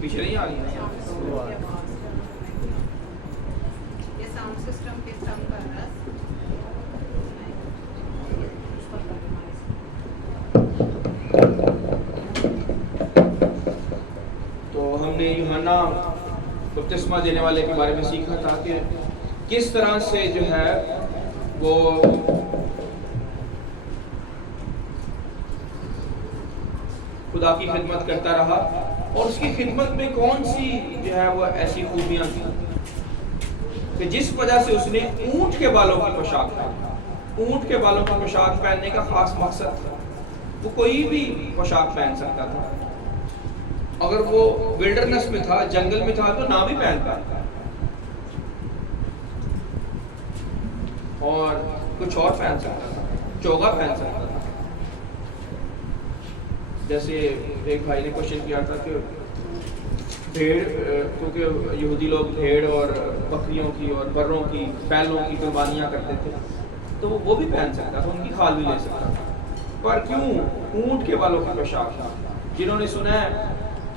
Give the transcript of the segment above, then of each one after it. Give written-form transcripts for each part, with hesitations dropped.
پیچھے نہیں آ رہی ہے. یہ ساؤنڈ سسٹم کے کام کر رہا ہے. تو ہم نے یوحنا بپتسمہ دینے والے کے بارے میں سیکھا تھا کہ کس طرح سے جو ہے وہ خدا کی خدمت کرتا رہا اور اس کی خدمت میں کون سی جو ہے وہ ایسی خوبیاں تھیں کہ جس وجہ سے اس نے اونٹ کے بالوں کی پوشاک پہنی. اونٹ کے بالوں کی پوشاک پہننے کا خاص مقصد تھا. وہ کوئی بھی پوشاک پہن سکتا تھا. اگر وہ ویلڈرنس میں تھا, جنگل میں تھا, تو نہ بھی پہنتا اور کچھ اور پہن سکتا تھا, چوگا پہن سکتا تھا. جیسے ایک بھائی نے کوشچن کیا تھا کہ بھیڑ, کیونکہ یہودی لوگ بھیڑ اور بکریوں کی اور بروں کی, بیلوں کی قربانیاں کرتے تھے, تو وہ بھی پہن سکتا تھا, ان کی کھال بھی لے سکتا تھا. پر کیوں اونٹ کے بالوں کی پوشاک تھا؟ جنہوں نے سنا ہے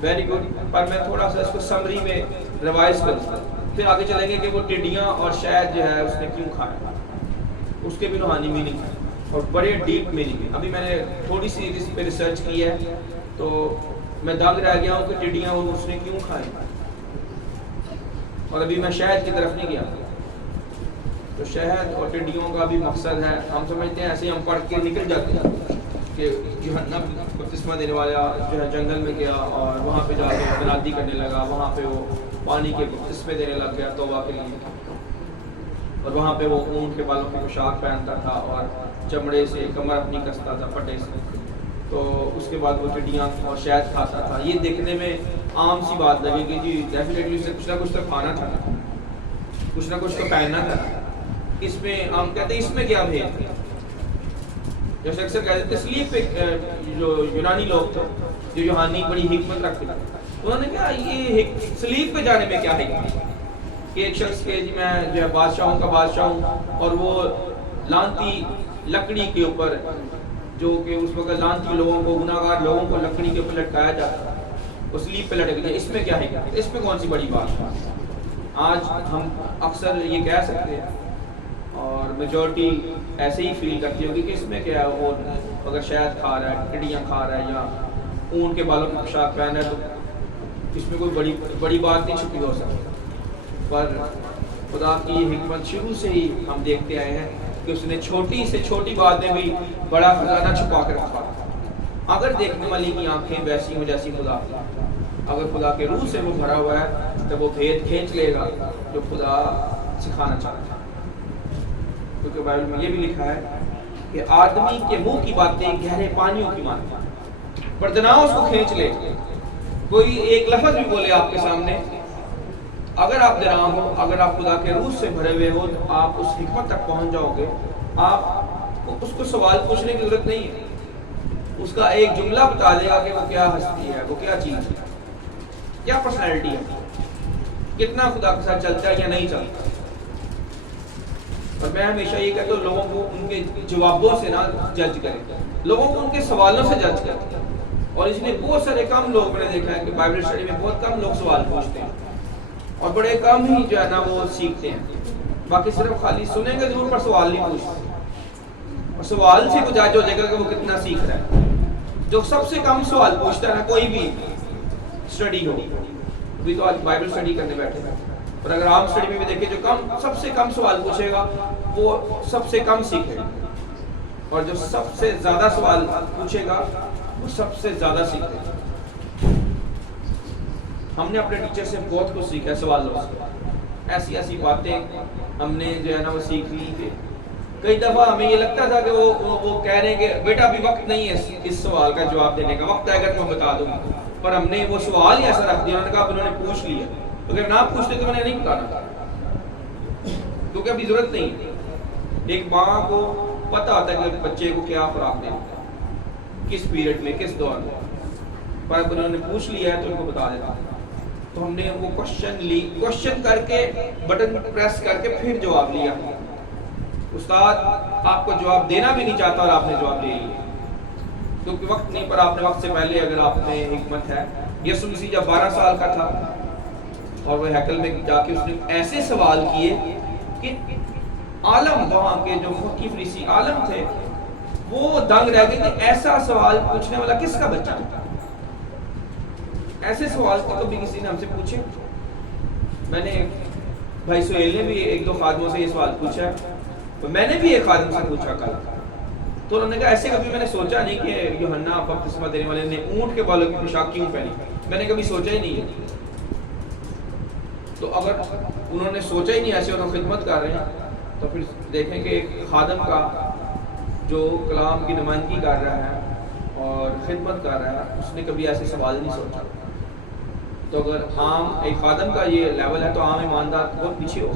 ویری گڈ, پر میں تھوڑا سا اس کو سمری میں ریوائز کروں, پھر آگے چلیں گے کہ وہ ٹڈیاں اور شہد جو ہے اس نے کیوں کھایا, اس کے بھی روحانی میننگ ہے اور بڑے ڈیپ میننگ ہے. ابھی میں نے تھوڑی سی اس پہ ریسرچ کی ہے تو میں دنگ رہ گیا ہوں کہ ٹڈیاں اس نے کیوں کھائیں, اور ابھی میں شہد کی طرف نہیں گیا. تو شہد اور ٹڈیوں کا بھی مقصد ہے, ہم سمجھتے ہیں ایسے ہم پڑھ کے نکل جاتے ہیں کہ یوحنا بپتسمہ دینے والا جو ہے جنگل میں گیا اور وہاں پہ جا کے منادی کرنے لگا, وہاں پہ وہ پانی کے بپتسمے دینے لگ گیا توبہ کے لیے, اور وہاں پہ وہ اونٹ کے بالوں کی پوشاک پہنتا تھا اور چمڑے سے کمر اپنی کستا تھا پٹے سے. تو اس کے بعد وہ ٹڈیاں اور شہد کھاتا تھا. یہ دیکھنے میں عام سی بات لگے گی, جی ڈیفینیٹلی اسے کچھ نہ کچھ تو کھانا تھا, کچھ نہ کچھ تو پہننا تھا. اس میں ہم کہتے ہیں اس میں کیا بھید ہے, جیسے اکثر کہتے ہیں تسلیف پہ جو یونانی لوگ تھے جو یوحانی بڑی حکمت رکھتے تھے, انہوں نے کہا یہ سلیپ پہ جانے میں کیا حکمت ہے کہ ایک شخص کے جی میں جو ہے بادشاہوں کا بادشاہ ہوں اور وہ لانتی لکڑی کے اوپر, جو کہ اس وقت لانتی لوگوں کو, گناہ گار لوگوں کو لکڑی کے اوپر لٹکایا جاتا, وہ سلیپ پہ لٹک جائے, اس میں کیا ہے, اس میں کون سی بڑی بات ہے. آج ہم اکثر یہ کہہ سکتے ہیں اور میجورٹی ایسے ہی فیل کرتی ہوگی کہ اس میں کیا ہے, وہ اگر شہد کھا رہا ہے, ٹڈیاں کھا رہا ہے یا اونٹ کے بالوں کی پوشاک پہن رہا ہے تو اس میں کوئی بڑی بات نہیں چھپی ہو سکتی. پر خدا کی یہ حکمت شروع سے ہی ہم دیکھتے آئے ہیں کہ اس نے چھوٹی سے چھوٹی بات میں بھی بڑا خزانہ چھپا کے رکھا. اگر دیکھنے والی کی آنکھیں ویسی ہوں جیسی خدا کی, اگر خدا کے روح سے وہ بھرا ہوا ہے تو وہ بھید کھینچ لے گا جو خدا سکھانا چاہتا ہے. کیونکہ بائبل میں یہ بھی لکھا ہے کہ آدمی کے منہ کی باتیں گہرے پانیوں کی مانتی ہیں, پر جناب اس کو کھینچ لے. کوئی ایک لفظ بھی بولے آپ کے سامنے, اگر آپ درام ہو, اگر آپ خدا کے روح سے بھرے ہوئے ہو تو آپ اس حکمت تک پہنچ جاؤ گے. آپ اس کو سوال پوچھنے کی ضرورت نہیں ہے, اس کا ایک جملہ بتا دے گا کہ وہ کیا ہستی ہے, وہ کیا چیز ہے, کیا پرسنالٹی ہے, کتنا خدا کے ساتھ چلتا ہے یا نہیں چلتا. اور میں ہمیشہ یہ کہتا ہوں لوگوں کو ان کے جوابوں سے نہ جج کریں, لوگوں کو ان کے سوالوں سے جج کریں. اور اس لیے بہت سارے کم لوگ میں نے دیکھا ہے کہ بائبل اسٹڈی میں بہت کم لوگ سوال پوچھتے ہیں اور بڑے کم ہی جو ہے نا وہ سیکھتے ہیں. باقی صرف خالی سنیں گے ضرور پر سوال نہیں پوچھتے, اور سوال سے کو جج ہو جائے گا کہ وہ کتنا سیکھ رہا ہے. جو سب سے کم سوال پوچھتا ہے نا, کوئی بھی اسٹڈی ہو, ابھی تو آج بائبل اسٹڈی کرنے بیٹھے ہیں, اور اگر عام اسٹڈی میں بھی دیکھیں جو سب سے کم سوال پوچھے گا وہ سب سے کم سیکھے گا, اور جو سب سے زیادہ سوال پوچھے گا وہ سب سے زیادہ سیکھے گا. ہم نے اپنے ٹیچر سے بہت کچھ سیکھا ہے سوالوں سے, ایسی باتیں ہم نے جو ہے نا وہ سیکھ لی کہ کئی دفعہ ہمیں یہ لگتا تھا کہ وہ کہہ رہے ہیں کہ بیٹا ابھی وقت نہیں ہے اس سوال کا جواب دینے کا, وقت آئے گا تو میں بتا دوں گا. پر ہم نے وہ سوال ہی ایسا رکھ دیا, انہوں نے کہا انہوں نے پوچھ لیا, اگر نہ پوچھتے تو میں نے نہیں بتانا کیونکہ ابھی ضرورت نہیں ہے. ایک ماں کو پتہ ہوتا ہے کہ بچے کو کیا خوراک دینا, کس پیریڈ میں, کس دور میں, پر اب انہوں نے پوچھ لیا ہے تو ان کو بتا دیتا. تو ہم نے وہ کوشچن کر کے بٹن پریس کر کے پھر جواب لیا. استاد آپ کو جواب دینا بھی نہیں چاہتا اور آپ نے جواب لے لیا. کیونکہ وقت نہیں، پر آپ نے وقت سے پہلے اگر آپ میں حکمت ہے، یسوع مسیح جب 12 سال کا تھا اور وہ ہیکل میں جا کے اس نے ایسے سوال کیے کہ عالم، وہاں کے جو فقی فریسی عالم تھے وہ دنگ رہ گئے کہ ایسا سوال پوچھنے والا کس کا بچہ ہوتا؟ ایسے سوال کو کبھی کسی نے ہم سے پوچھے؟ میں نے بھائی سہیل نے بھی ایک دو خادموں سے یہ سوال پوچھا ہے، میں نے بھی ایک خادم سے پوچھا کل، تو انہوں نے کہا ایسے کبھی میں نے سوچا نہیں کہ یوحنا بپتسمہ دینے والے نے اونٹ کے بالوں کی پوشاک کیوں پہنی، میں نے کبھی سوچا ہی نہیں ہے۔ تو اگر انہوں نے سوچا ہی نہیں ایسے اور خدمت کر رہے ہیں تو پھر دیکھیں کہ ایک خادم کا جو کلام کی نمائندگی کر رہا ہے اور خدمت کر رہا ہے اس نے کبھی ایسے سوال نہیں سوچا۔ تو اگر عام ایک خادم کا یہ لیول ہے تو عام ایماندار بہت پیچھے ہو۔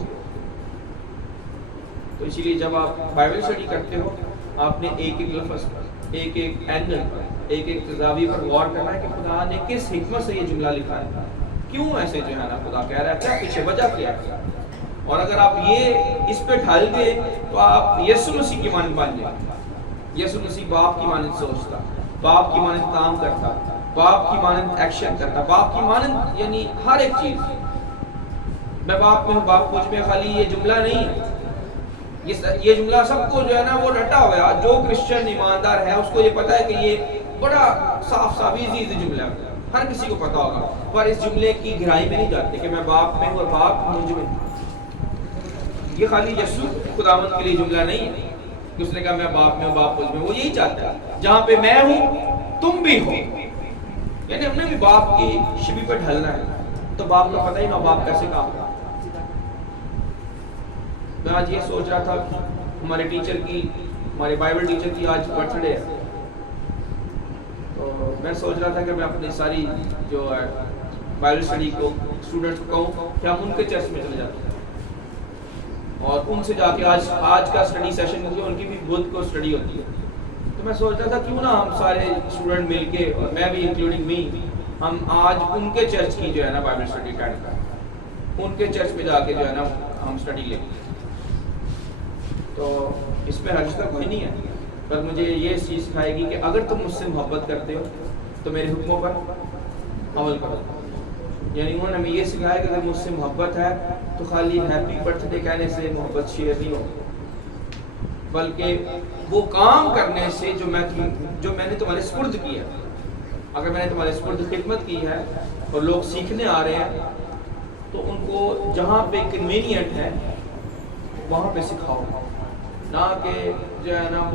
تو اسی لیے جب آپ بائبل اسٹڈی کرتے ہو آپ نے ایک ایک لفظ پر، ایک ایک اینگل پر، ایک ایک زاویے پر غور کرنا ہے کہ خدا نے کس حکمت سے یہ جملہ لکھا ہے، کیوں ایسے جو ہے نا خدا کہہ رہا ہے، کیا پیچھے وجہ کیا ہے۔ اور اگر آپ یہ اس پہ ڈھل گئے تو آپ یسوع مسیح کی مانند بن جائیں۔ یسوع مسیح باپ کی مانند سوچتا، باپ کی مانند کام کرتا، باپ کی مانند ایکشن کرتا، باپ کی مانند یعنی ہر ایک چیز۔ میں باپ میں ہوں باپ مجھ میں، خالی یہ جملہ نہیں ہے، یہ جملہ سب کو جو ہے نا وہ رٹا ہوا ہے۔ جو کرسچن ایماندار ہے اس کو یہ پتا ہے کہ یہ بڑا صاف صاف ایزی جملہ ہے، ہر کسی کو پتا ہوگا، پر اس جملے کی گہرائی میں نہیں جاتے کہ میں باپ میں ہوں اور باپ مجھ میں۔ یہ خالی یسوع خداوند کے لیے جملہ نہیں ہے کہ اس نے کہا میں باپ میں ہوں باپ مجھ میں، وہ یہی چاہتا ہے جہاں پہ میں ہوں تم بھی ہو، یعنی ہم نے بھی باپ کی شبی پہ ڈھلنا ہے۔ تو باپ کا پتہ ہی نہ باپ کیسے کام کرتا۔ میں آج یہ سوچ رہا تھا ہمارے ٹیچر کی، ہمارے بائبل ٹیچر کی آج برتھ ڈے ہے، تو میں سوچ رہا تھا کہ میں اپنی ساری جو ہے بائبل اسٹڈی کو اسٹوڈنٹس کو کہوں کہ ہم ان کے چرچ میں چلے جاتے ہیں اور ان سے جا کے آج کا اسٹڈی سیشن کیونکہ ان کی بھی بدھ کو اسٹڈی ہوتی ہے، تو میں سوچ رہا تھا کیوں نہ ہم سارے اسٹوڈنٹ مل کے اور میں بھی انکلوڈنگ می، ہم آج ان کے چرچ کی جو ہے نا بائبل اسٹڈی اٹینڈ کریں، ان کے چرچ میں جا کے جو ہے نا ہم اسٹڈی لیں۔ تو اس میں حرج کا کوئی نہیں ہے، پر مجھے یہ چیز سکھائے گی کہ اگر تم مجھ سے محبت کرتے ہو تو میرے حکموں پر عمل کرو۔ یعنی انہوں نے ہمیں یہ سکھایا کہ اگر مجھ سے محبت ہے تو خالی ہیپی برتھ ڈے کہنے سے محبت شیئر نہیں ہو، بلکہ وہ کام کرنے سے جو میں نے تمہارے سپرد کی ہے۔ اگر میں نے تمہارے سپرد خدمت کی ہے اور لوگ سیکھنے آ رہے ہیں تو ان کو جہاں پہ کنوینینٹ ہے وہاں پہ سکھاؤ، نہ کہ جو ہے نا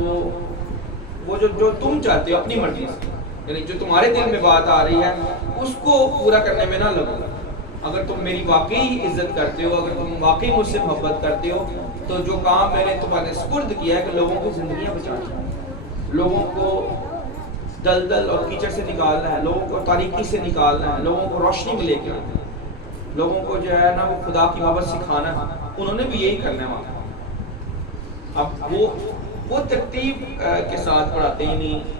وہ جو تم چاہتے ہو اپنی مرضی سے، یعنی جو تمہارے دل میں بات آ رہی ہے اس کو پورا کرنے میں نہ لگو۔ اگر تم میری واقعی عزت کرتے ہو، اگر تم واقعی مجھ سے محبت کرتے ہو تو جو کام میں نے تمہارے سپرد کیا ہے کہ لوگوں کی زندگیاں بچانا ہے، لوگوں کو دلدل اور کیچڑ سے نکالنا ہے، لوگوں کو تاریکی سے نکالنا ہے، لوگوں کو روشنی میں لے کے آنا ہے، لوگوں کو جو ہے نا وہ خدا کی محبت سکھانا ہے۔ انہوں نے بھی یہی کرنا ہے وہاں۔ اب وہ ترتیب کے ساتھ پڑھاتے ہی نہیں،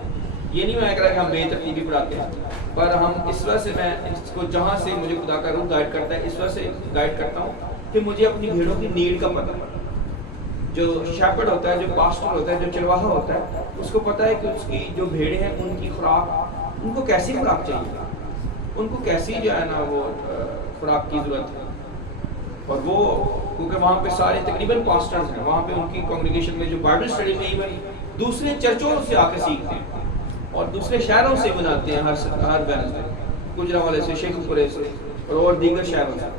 یہ نہیں میں کہہ رہا کہ ہم بے ترتیبی پڑھاتے ہیں، پر ہم اس وجہ سے میں اس کو جہاں سے مجھے خدا کا روح گائیڈ کرتا ہے اس وجہ سے گائیڈ کرتا ہوں کہ مجھے اپنی بھیڑوں کی نیڈ کا پتہ ہے۔ جو شیپرڈ ہوتا ہے، جو پاسٹر ہوتا ہے، جو چرواہا ہوتا ہے، اس کو پتہ ہے کہ اس کی جو بھیڑیں ہیں ان کی خوراک، ان کو کیسی خوراک چاہیے، ان کو کیسی جو ہے نا وہ خوراک کی ضرورت ہے۔ اور وہ کیونکہ وہاں پہ سارے تقریباً پاسٹرز ہیں، وہاں پہ ان کی کانگریگیشن میں جو بائبل اسٹڈی میں ایون دوسرے چرچوں سے آ کے سیکھتے ہیں اور دوسرے شہروں سے بناتے ہیں ہر ویڈنسڈے، گجرانوالے سے، شیخو پورے سے اور دیگر شہروں سے،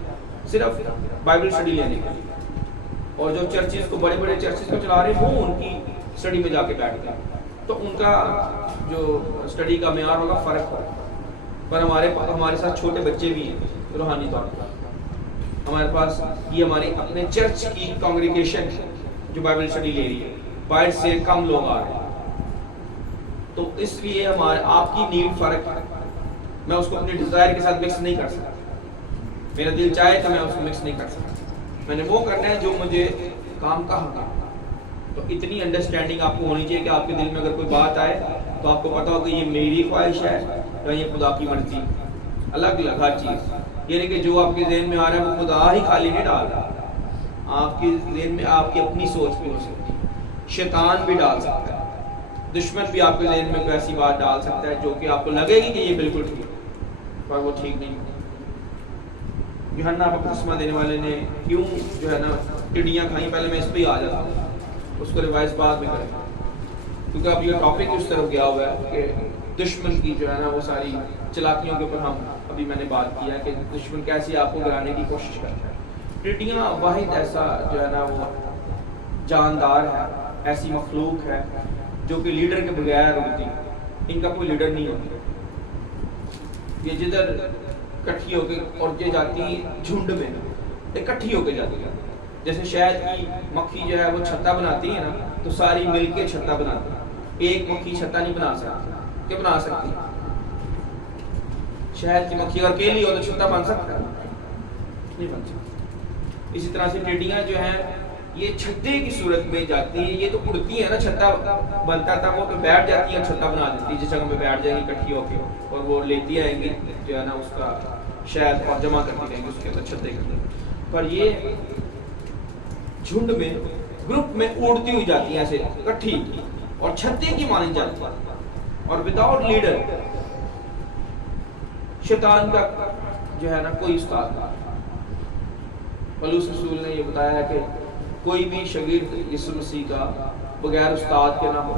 صرف بائبل اسٹڈی لینے کے لیے۔ اور جو چرچز کو بڑے بڑے چرچز کو چلا رہے ہیں وہ ان کی اسٹڈی میں جا کے بیٹھتے ہیں، تو ان کا جو اسٹڈی کا معیار ہوگا فرق ہوگا۔ پر ہمارے ساتھ چھوٹے بچے بھی ہیں روحانی طور پر، ہمارے پاس یہ ہماری اپنے چرچ کی کانگریگیشن جو بائبل اسٹڈی لے رہی ہے، باہر سے کم لوگ آ رہے ہیں، تو اس لیے آپ کی نیڈ فرق ہے۔ میں اس کو اپنے ڈیزائر کے ساتھ مکس نہیں کر سکتا، میرا دل چاہے تو میں اس کو مکس نہیں کر سکتا، میں نے وہ کرنا ہے جو مجھے کام کا حق ہے۔ تو اتنی انڈرسٹینڈنگ آپ کو ہونی چاہیے کہ آپ کے دل میں اگر کوئی بات آئے تو آپ کو پتا ہو کہ یہ میری خواہش ہے یا یہ خدا کی مرضی، الگ الگ ہر چیز۔ یعنی کہ جو آپ کے ذہن میں آ رہا ہے وہ خدا ہی خالی نہیں ڈال رہا، آپ کے ذہن میں آپ کی اپنی سوچ بھی ہو سکتی ہے، شیطان بھی ڈال سکتا ہے، دشمن بھی آپ کے ذہن میں کوئی ایسی بات ڈال سکتا ہے جو کہ آپ کو لگے گی کہ یہ بالکل ٹھیک ہے، پر وہ ٹھیک نہیں ہے۔ یوحنا بپتسمہ دینے والے نے کیوں جو ہے نا ٹڈیاں کھائیں، پہلے میں اس پہ ہی آ جاتا ہوں، اس کو ریوائز بعد میں کریں، کیونکہ اب یہ ٹاپک اس طرف گیا ہوا ہے کہ دشمن کی جو ہے نا وہ ساری چلاکیوں کے اوپر ہم ابھی میں نے بات کیا ہے کہ دشمن کیسے آپ کو گرانے کی کوشش کرتا ہے۔ ٹڈیاں واحد ایسا جو ہے نا وہ جاندار ہے، ایسی مخلوق ہے جو کہ لیڈر کے بغیر اڑتی، ان کا کوئی لیڈر نہیں ہوتا، یہ جدھر اکٹھی ہو کے اڑتے جاتی جھنڈ میں اکٹھی ہو کے جاتی ہے، جیسے شہد کی مکھی جو ہے وہ چھتا بناتی ہے نا تو ساری مل کے چھتا بناتی ہے، ایک مکھی چھتا نہیں بنا سکتی، کیا بنا سکتی؟ شہد کی مکھی اگر اکیلی ہو تو چھتا بن سکتا ہے؟ نہیں بن سکتا۔ اسی طرح سے ٹڈیاں جو ہیں یہ چھتے کی صورت میں جاتی ہیں، یہ تو اڑتی ہیں نا، چھتا بنتا تھا وہ پہ بیٹھ جاتی ہیں، چھتا بنا دیتی ہے، جس جگہ پہ بیٹھ جائیں گی اکٹھی ہو کے اور وہ لیتی آئیں گی جو ہے نا اس کا شہد اور جمع کرتی رہیں گی اس کے اندر چھتے کے اندر، پر یہ جھنڈ میں گروپ میں اڑتی ہوئی جاتی ہیں ایسے اکٹھی اور چھتے کی مانی جاتی ہیں اور وداؤٹ لیڈر۔ شیطان کا جو ہے نا کوئی استاد نہیں۔ پولس رسول نے یہ بتایا ہے کہ کوئی بھی شاگرد یسوع مسیح کا بغیر استاد کے نہ ہو،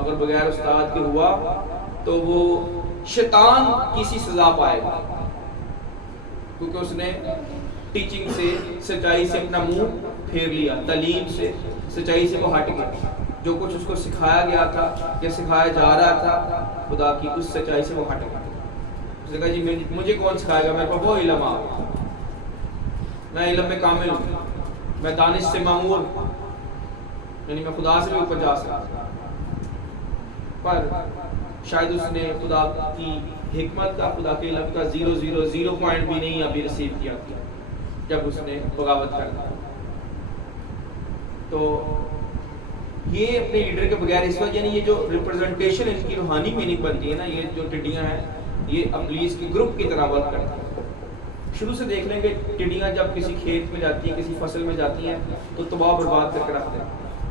اگر بغیر استاد کے ہوا تو وہ شیطان کی سی سزا پائے گا، کیونکہ اس نے ٹیچنگ سے، سچائی سے اپنا منہ پھیر لیا، تعلیم سے، سچائی سے وہ ہٹ گیا، جو کچھ اس کو سکھایا گیا تھا یا سکھایا جا رہا تھا خدا کی اس سچائی سے وہ ہٹ گیا۔ اس نے کہا جی مجھے کون سکھائے گا، میرے پاس وہ علم آ، میں علم میں کامل ہوں، میں دانش سے معمور ہوں، یعنی میں خدا سے بھی اوپر جا سکتا، پر شاید اس نے خدا کی حکمت کا، خدا کے علم کا 0.0 پوائنٹ بھی نہیں ابھی ریسیو کیا جب اس نے بغاوت کر دی۔ تو یہ اپنے لیڈر کے بغیر اس وقت، یعنی یہ جو ریپرزنٹیشن ان کی روحانی میننگ بنتی ہے نا، یہ جو ٹڈیاں ہیں یہ ابلیس کی گروپ کی طرح ورک کرتی ہیں۔ شروع سے دیکھ لیں کہ ٹڈیاں جب کسی کھیت میں جاتی ہیں، کسی فصل میں جاتی ہیں تو تباہ برباد کر کے رکھتے ہیں،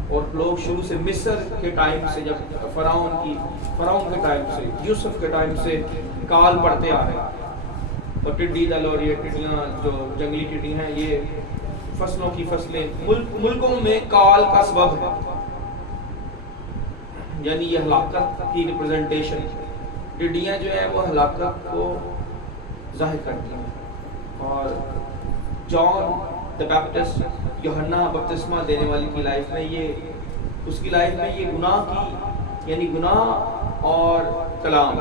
اور لوگ شروع سے مصر کے ٹائم سے، جب فرعون کے ٹائم سے، یوسف کے ٹائم سے کال پڑھتے آ رہے ہیں، اور ٹڈی دل اور یہ ٹڈیاں جو جنگلی ٹڈی ہیں یہ فصلوں کی فصلیں ملکوں میں کال کا سبب ہے، یعنی یہ ہلاکت کی ریپرزنٹیشن۔ ٹڈیاں جو ہے وہ ہلاکت کو ظاہر کرتی ہیں، اور جان دی بیپٹسٹ، یوحنا بپتسمہ دینے والی کی لائف میں اس کی لائف میں یہ گناہ کی، یعنی گناہ اور کلام،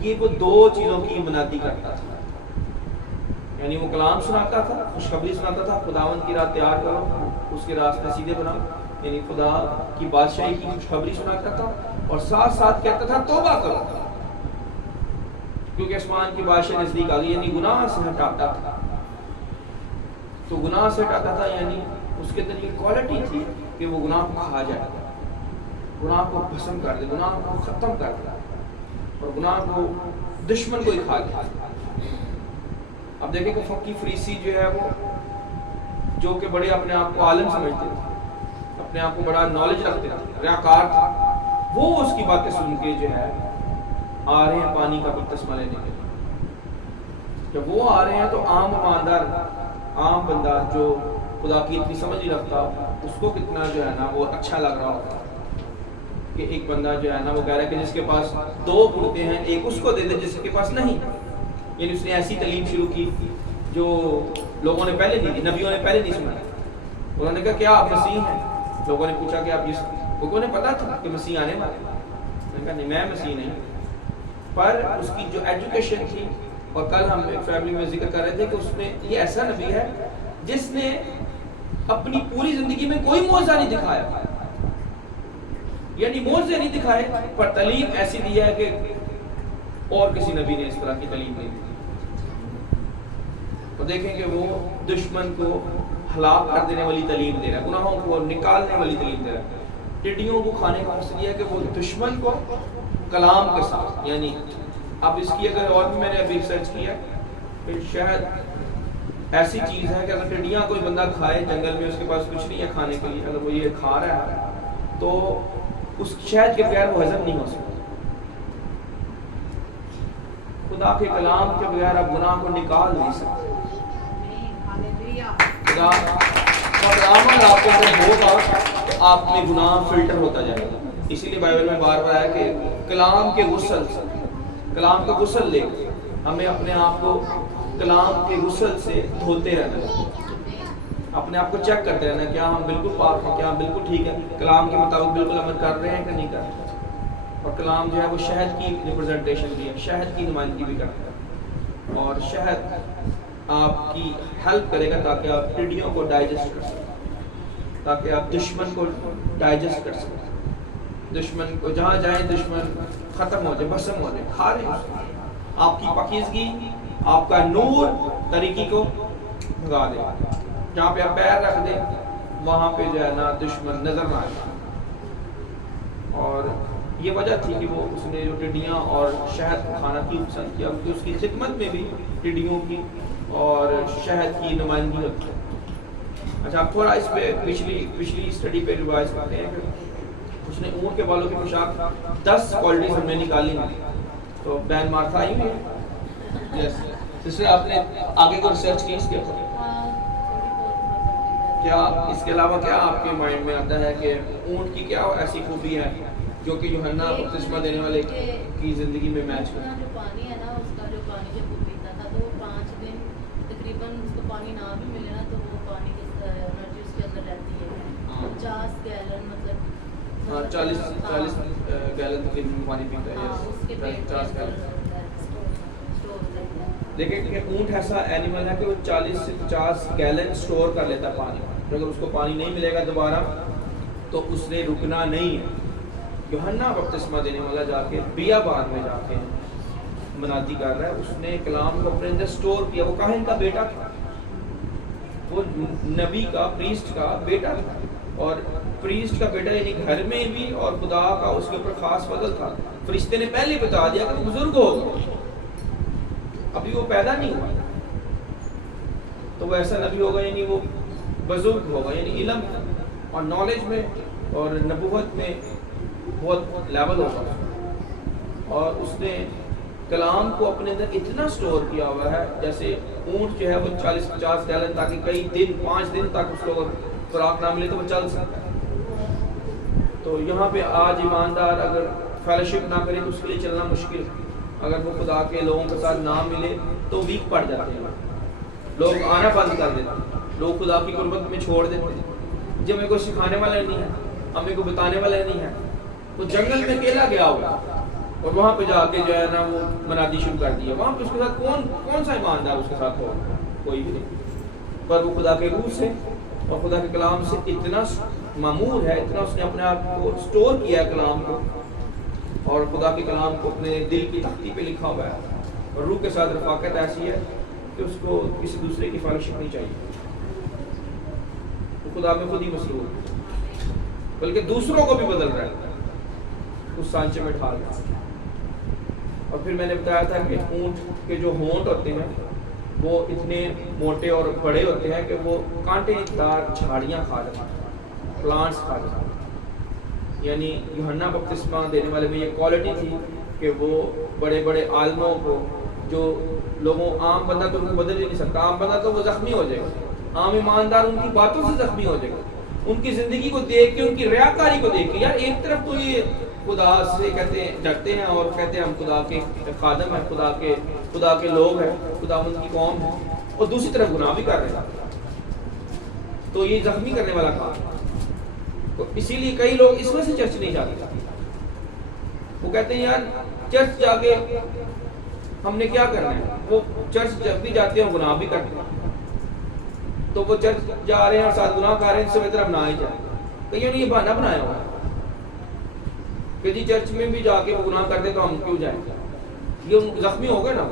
یہ وہ دو چیزوں کی منادی کرتا تھا، یعنی وہ کلام سناتا تھا، خوشخبری سناتا تھا، خداوند کی راہ تیار کرو، اس کے راستے سیدھے بناؤ، یعنی خدا کی بادشاہی کی خوشخبری سناتا تھا، اور ساتھ ساتھ کہتا تھا توبہ کرو کیونکہ آسمان کی بادشاہ نزدیک آ گئی، یعنی گناہ سے ہٹاتا تھا۔ تو گناہ سے ہٹاتا تھا، یعنی اس کے اندر یہ کوالٹی تھی کہ وہ گناہ کو کھا جائے، گناہ کو بھسم کر دے، گناہ کو ختم کر دے، اور گناہ کو دشمن کو ہی کھا دے۔ اب دیکھیں کہ فقی فریسی جو ہے وہ، جو کہ بڑے اپنے آپ کو عالم سمجھتے تھے، اپنے آپ کو بڑا نالج رکھتے تھے، ریاکار تھے، وہ اس کی باتیں سن کے جو ہے آ رہے ہیں پانی کا بپتسمہ لینے کے لیے۔ جب وہ آ رہے ہیں تو عام ایماندار، عام بندہ جو خدا کی اتنی سمجھ نہیں رکھتا، اس کو کتنا جو ہے نا وہ اچھا لگ رہا ہوتا کہ ایک بندہ جو ہے نا وہ کہہ رہا ہے کہ جس کے پاس 2 کرتے ہیں ایک اس کو دے دے جس کے پاس نہیں، یعنی اس نے ایسی تعلیم شروع کی جو لوگوں نے پہلے نہیں دی، نبیوں نے پہلے نہیں سنا۔ انہوں نے کہا کیا آپ مسیح ہیں؟ لوگوں نے پوچھا کہ آپ لوگوں نے پتا تھا کہ مسیح آنے والے، میں نے کہا نہیں، میں مسیح نہیں، پر اس کی جو ایجوکیشن تھی، اور کل ہم ایک فیملی میں ذکر کر رہے تھے کہ اس میں یہ ایسا نبی ہے جس نے اپنی پوری زندگی میں کوئی معجزہ نہیں دکھایا، یعنی معجزے نہیں دکھائے، پر تعلیم ایسی دی ہے کہ اور کسی نبی نے اس طرح کی تعلیم نہیں دی۔ تو دیکھیں کہ وہ دشمن کو ہلاک کر دینے والی تعلیم دے رہا ہے، گناہوں کو نکالنے والی تعلیم دے رہا ہے۔ ٹڈیوں کو کھانے کا مقصد یہ ہے کہ وہ دشمن کو کلام کے ساتھ، یعنی اب اس کی اگر اور بھی میں نے ابھی ریسرچ کیا کہ شاید ایسی چیز ہے کہ اگر ٹڈیاں کوئی بندہ کھائے جنگل میں، اس کے پاس کچھ نہیں ہے کھانے کے لیے، اگر وہ یہ کھا رہا ہے تو اس شہد کے بغیر وہ ہضم نہیں ہو سکتا. خدا کے کلام کے بغیر آپ گناہ کو نکال نہیں سکتے. خدا کا عمل آپ کے اندر ہوگا تو آپ میں گناہ فلٹر ہوتا جائے گا. اسی لیے بائبل میں بار بار آیا کہ کلام کے غسل لے ہمیں اپنے آپ کو کلام کے غسل سے دھوتے رہنا، اپنے آپ کو چیک کرتے رہنا کیا ہم بالکل پاک ہیں، کیا ہم بالکل ٹھیک ہے، کلام کے مطابق بالکل عمل کر رہے ہیں کہ نہیں کر رہے. اور کلام جو ہے وہ شہد کی ریپرزنٹیشن بھی ہے، شہد کی نمائندگی بھی کرتا ہے. اور شہد آپ کی ہیلپ کرے گا تاکہ آپ ٹڈیوں کو ڈائجسٹ کر سکیں، تاکہ آپ دشمن کو ڈائجسٹ کر سکیں. دشمن کو جہاں جائیں دشمن ختم ہو جائے، بسم ہو جائے، کھا رہے ہیں. آپ کی پاکیزگی، آپ کا نور طریقی کو بھگا دے. جہاں پہ آپ پیر رکھ دیں وہاں پہ جو ہے نا دشمن نظر نہ آئے. اور یہ وجہ تھی کہ وہ اس نے جو ٹڈیاں اور شہد کو کھانا کیوں پسند کیا، کیونکہ اس کی خدمت میں بھی ٹڈیوں کی اور شہد کی نمائندگی ہوتی ہے. اچھا آپ تھوڑا اس پہ پچھلی اسٹڈی پہ ریوائز کرتے ہیں کہ اس نے اونٹ کے بالوں کی پوشاک 10 کوالٹیز ہم نے نکالی ہیں. تو بین مارتھا آئی ہوئی ہے. یس سسٹر آپ نے آگے کو ریسرچ کی اس کے اوپر؟ کیا اس کے علاوہ کیا آپ کے مائنڈ میں آتا ہے کہ اونٹ کی کیا ایسی خوبی ہے جو کہ یوحنا بپتسمہ دینے والے کی زندگی میں میچ کرتا ہے؟ جو پانی ہے نا، اس کا جو پانی جب وہ پیتا تھا تو وہ 5 دن تقریباً اس کو پانی نہ بھی ملے نا تو وہ پانی کی انرجی اس کے اندر رہتی ہے. 50 گیلن مطلب 40 گیلن تقریباً پانی پیتا ہے. اس کے پیٹ 50 گیلن. اسٹور کرتا ہے. دیکھیں کہ اونٹ ایسا اینیمل ہے کہ وہ 40 سے 50 گیلن سٹور کر لیتا ہے پانی. اگر اس کو پانی نہیں ملے گا دوبارہ تو اس نے رکنا نہیں ہے. یوحنا بپتسمہ دینے والا جا کے بیابان میں جا کے منادی کر رہا ہے، اس نے کلام کو اپنے اندر سٹور کیا. وہ کاہن کا بیٹا تھا، وہ نبی کا پریسٹ کا بیٹا تھا. اور پریسٹ کا بیٹا یعنی گھر میں بھی، اور خدا کا اس کے اوپر خاص فضل تھا. فرشتے نے پہلے بتا دیا کہ بزرگ ہوگا، ابھی وہ پیدا نہیں ہوا تو وہ ایسا نبی ہوگا یعنی وہ بزرگ ہوگا، یعنی علم اور نالج میں اور نبوت میں بہت لیول ہوگا. اور اس نے کلام کو اپنے اندر اتنا سٹور کیا ہوا ہے جیسے اونٹ جو ہے وہ 40-50 گیلن تاکہ کئی دن 5 دن تک اس کو خوراک نہ ملے تو وہ چل سکتا ہے. تو یہاں پہ آج ایماندار اگر فیلوشپ نہ کرے تو اس کے لیے چلنا مشکل ہے. اگر وہ خدا کے لوگوں کے ساتھ نہ ملے تو ویک پڑ جاتے ہیں، لوگ آنا بند کر دیتے ہیں، لوگ خدا کی قربت میں چھوڑ دیتے ہیں. جب ہمیں کوئی سکھانے والا نہیں ہے، ہمیں کوئی بتانے والا نہیں ہے، تو جنگل میں اکیلا گیا ہوگا اور وہاں پہ جا کے جو ہے نا وہ منادی شروع کر دیا. وہاں پہ اس کے ساتھ کون سا ایماندار اس کے ساتھ ہوگا؟ کوئی بھی نہیں. پر وہ خدا کے روح سے اور خدا کے کلام سے اتنا معمور ہے، اتنا اس نے اپنے آپ کو سٹور کیا ہے کلام کو، اور خدا کے کلام کو اپنے دل کی تختی پہ لکھا ہوا ہے. اور روح کے ساتھ رفاقت ایسی ہے کہ اس کو کسی دوسرے کی فیلوشپ نہیں چاہیے. تو خدا میں خود ہی مصروف ہے، بلکہ دوسروں کو بھی بدل رہا ہے، اس سانچے میں ڈھال رہا ہے. اور پھر میں نے بتایا تھا کہ اونٹ کے جو ہونٹ ہوتے ہیں وہ اتنے موٹے اور بڑے ہوتے ہیں کہ وہ کانٹے دار جھاڑیاں کھا جاتے ہیں، پلانٹس کھا جاتے ہیں. یعنی یوحنا بپتسمہ دینے والے میں یہ کوالٹی تھی کہ وہ بڑے بڑے عالموں کو، جو لوگوں عام بندہ تو ان کو بدل ہی نہیں سکتا، عام بندہ تو وہ زخمی ہو جائے گا، عام ایماندار ان کی باتوں سے زخمی ہو جائے گا، ان کی زندگی کو دیکھ کے، ان کی ریاکاری کو دیکھ کے. یار ایک طرف تو یہ خدا سے کہتے ہیں ڈرتے ہیں اور کہتے ہیں ہم خدا کے خادم ہیں، خدا کے لوگ ہیں، خداوند کی قوم ہے، اور دوسری طرف گناہ بھی کر رہے ہیں. تو یہ زخمی کرنے والا کام ہے. تو اسی لیے کئی لوگ اس وجہ سے چرچ نہیں جاتے. وہ کہتے ہیں یار چرچ جا کے ہم نے کیا کرنا ہے. وہ چرچ جب بھی جاتے ہیں گناہ بھی کرتے ہیں، تو وہ چرچ جا رہے ہیں اور ساتھ گناہ کر رہے ہیں، اس سے بہتر ہم نہ ہی جائیں. کئیوں نے یہ بہانہ بنایا ہوا ہے کہ جی چرچ میں بھی جا کے وہ گناہ کرتے تو ہم کیوں جائیں. یہ زخمی ہو گئے نا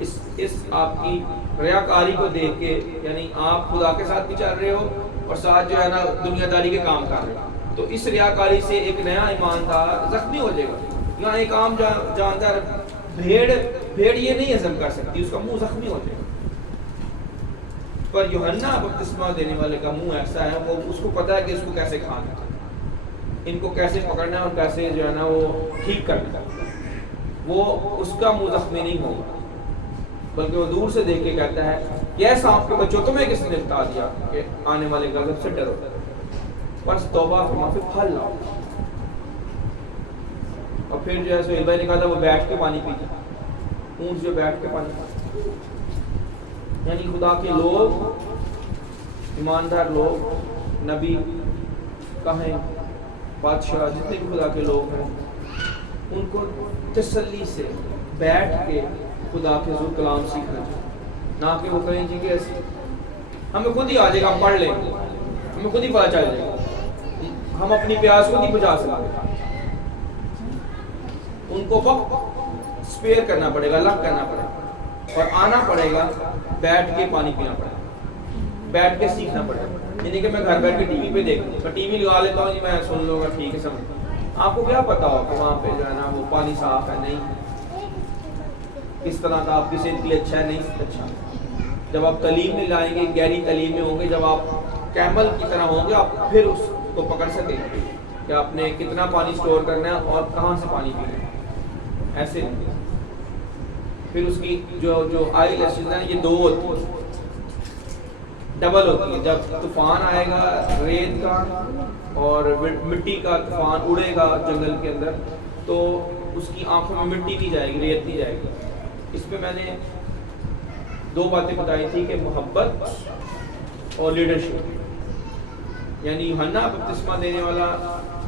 اس آپ کی ریاکاری کو دیکھ کے. یعنی آپ خدا کے ساتھ بھی چل رہے ہو اور ساتھ جو ہے نا دنیا داری کے کام کر رہے ہو، تو اس ریاکاری سے ایک نیا ایماندار زخمی ہو جائے گا. یہاں ایک عام جاندار بھیڑ یہ نہیں ہضم کر سکتی، اس کا منہ زخمی ہو جائے گا. پر یوحنا بپتسمہ دینے والے کا منہ ایسا ہے، وہ اس کو پتا ہے کہ اس کو کیسے کھانا ہے. ان کو کیسے پکڑنا ہے اور کیسے جو ہے نا وہ ٹھیک کرنا ہے، وہ اس کا منہ زخمی نہیں ہوگا، بلکہ وہ دور سے دیکھ کے کہتا ہے کہ اے سانپ کے بچوں تمہیں کس نے بتا دیا کہ آنے والے غضب سے ڈرو، بس توبہ فرما پھر پھل لاؤ۔ اور پھر جو ہے سہیل بھائی نے کہا تھا وہ بیٹھ کے پانی پیتا، اونٹ جو بیٹھ کے پانی پیتا، یعنی خدا کے لوگ، ایماندار لوگ، نبی کہیں بادشاہ، جتنے بھی خدا کے لوگ ہیں، ان کو تسلی سے بیٹھ کے خدا کے حضور کلام سیکھنا چاہیے، نہ کہ وہ کہیں جی کہ ایسے ہمیں خود ہی آ جائے گا، ہم پڑھ لیں گے، ہمیں خود ہی پتہ چل جائے گا، ہم اپنی پیاس کو نہیں بجھا سکتے۔ ان کو وقت سپیئر کرنا پڑے گا، الگ کرنا پڑے گا، اور آنا پڑے گا، بیٹھ کے پانی پینا پڑے گا، بیٹھ کے سیکھنا پڑے گا۔ یعنی کہ میں گھر بیٹھ کے ٹی وی پہ دیکھوں، میں ٹی وی لگا لیتا ہوں جی، میں سن لوں گا، ٹھیک ہے سمجھ، آپ کو کیا پتا ہو کہ وہاں پہ جو ہے نا وہ پانی صاف ہے نہیں، کس طرح کا آپ کی صحت کے لیے اچھا ہے نہیں اچھا۔ جب آپ تعلیم میں لائیں گے، گہری تعلیم میں ہوں گے، جب آپ کیمل کی طرح ہوں گے، آپ پھر اس کو پکڑ سکیں گے کہ آپ نے کتنا پانی سٹور کرنا ہے اور کہاں سے پانی پینا ہے، ایسے نہیں۔ پھر اس کی جو آئی لیسز ہیں، یہ دو ہوتی ہے، ڈبل ہوتی ہے۔ جب طوفان آئے گا ریت کا اور مٹی کا طوفان اڑے گا جنگل کے اندر، تو اس کی آنکھوں میں مٹی نہیں جائے گی، ریت نہیں جائے گی۔ اس پہ میں نے دو باتیں بتائی تھی کہ محبت اور لیڈرشپ، یعنی یوحنا بپتسمہ دینے والا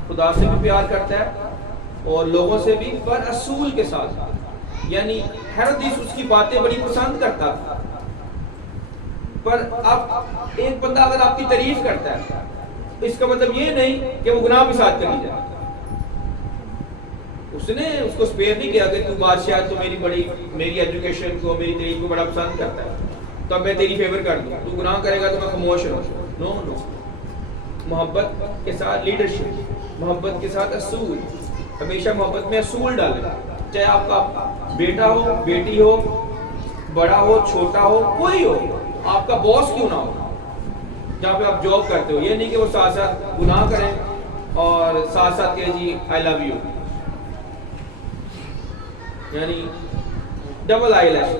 خدا سے بھی پیار کرتا ہے اور لوگوں سے بھی، پر اصول کے ساتھ، یعنی ہیرودیس اس کی باتیں بڑی پسند کرتا تھا، پر اب ایک بندہ اگر آپ کی تعریف کرتا ہے تو اس کا مطلب یہ نہیں کہ وہ گناہ بھی ساتھ کری جائے۔ اس نے اس کو سپیئر نہیں کیا کہ تو بادشاہ، تو میری ایجوکیشن کو، میری تعریف کو بڑا پسند کرتا ہے تو اب میں تیری فیور کر دوں، تو گناہ کرے گا تو میں خاموش رہوں۔ نو نو، محبت کے ساتھ لیڈرشپ، محبت کے ساتھ اصول، ہمیشہ محبت میں اصول ڈالیں، چاہے آپ کا بیٹا ہو، بیٹی ہو، بڑا ہو، چھوٹا ہو، کوئی ہو، آپ کا باس کیوں نہ ہو، جہاں پہ آپ جاب کرتے ہو، یہ نہیں کہ وہ ساتھ ساتھ گناہ کریں اور ساتھ ساتھ کہ جی آئی لو یو، یعنی ڈبل آئی لیش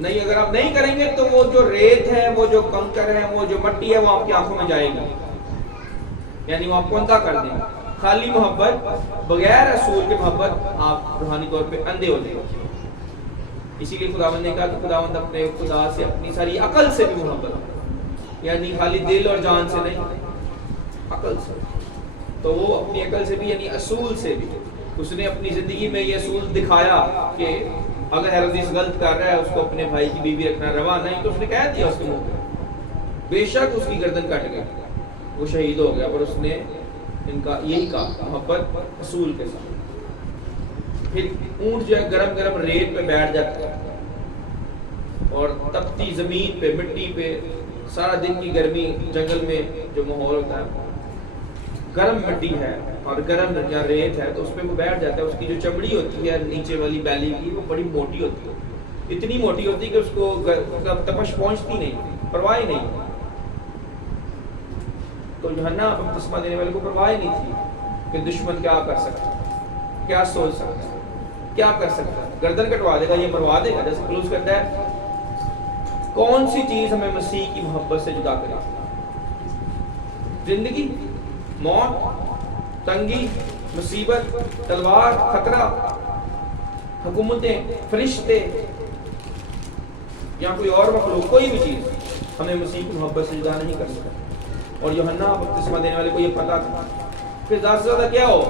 نہیں۔ اگر آپ نہیں کریں گے تو وہ جو ریت ہے، وہ جو کنکر ہے، وہ جو مٹی ہے، وہ آپ کی آنکھوں میں جائے گی، یعنی وہ آپ کو اندھا کر دیں گے۔ خالی محبت، بغیر اصول کے محبت، آپ روحانی طور پہ اندھے ہو جائیں گے۔ اسی لیے خداوند نے کہا کہ خداوند اپنے خدا سے اپنی ساری عقل سے بھی محبت، یعنی خالی دل اور جان سے نہیں، عقل سے۔ تو وہ اپنی عقل سے بھی، یعنی اصول سے بھی، اس نے اپنی زندگی میں یہ اصول دکھایا کہ اگر ہیرودیس غلط کر رہا ہے، اس کو اپنے بھائی کی بیوی رکھنا روا نہیں، تو اس نے کہہ دیا اس کے منہ پہ، بے شک اس کی گردن کٹ گئی، وہ شہید ہو گیا، پر اس نے ان کا یہی کہا، محبت اصول کے ساتھ۔ پھر اونٹ جو ہے گرم گرم ریت پہ بیٹھ جاتا ہے اور تپتی زمین پہ، مٹی پہ، سارا دن کی گرمی، جنگل میں جو ماحول ہوتا ہے، گرم مٹی ہے اور گرم یا ریت ہے، تو اس پہ وہ بیٹھ جاتا ہے۔ اس کی جو چمڑی ہوتی ہے نیچے والی بیلی کی، وہ بڑی موٹی ہوتی ہے، اتنی موٹی ہوتی ہے کہ اس کو تپش پہنچتی نہیں، پرواہ ہی نہیں۔ تو یوحنا بپتسمہ دینے والے کو پرواہ ہی نہیں تھی کہ دشمن کیا کر سکتا ہے، کیا سوچ سکتا ہے، کیا کر سکتا ہے، گردن کٹوا دے گا، یہ مروا دے گا۔ جیسے پولس کہتا ہے کون سی چیز ہمیں مسیح کی محبت سے جدا کرے؟ زندگی، موت، تنگی، مصیبت، تلوار، خطرہ، حکومتیں، فرشتے یا کوئی اور مخلوق، کوئی بھی چیز ہمیں مسیح کی محبت سے جدا نہیں کر سکتا۔ اور یوحنا بپتسمہ دینے والے کو یہ پتا تھا، پھر زیادہ سے زیادہ کیا ہو،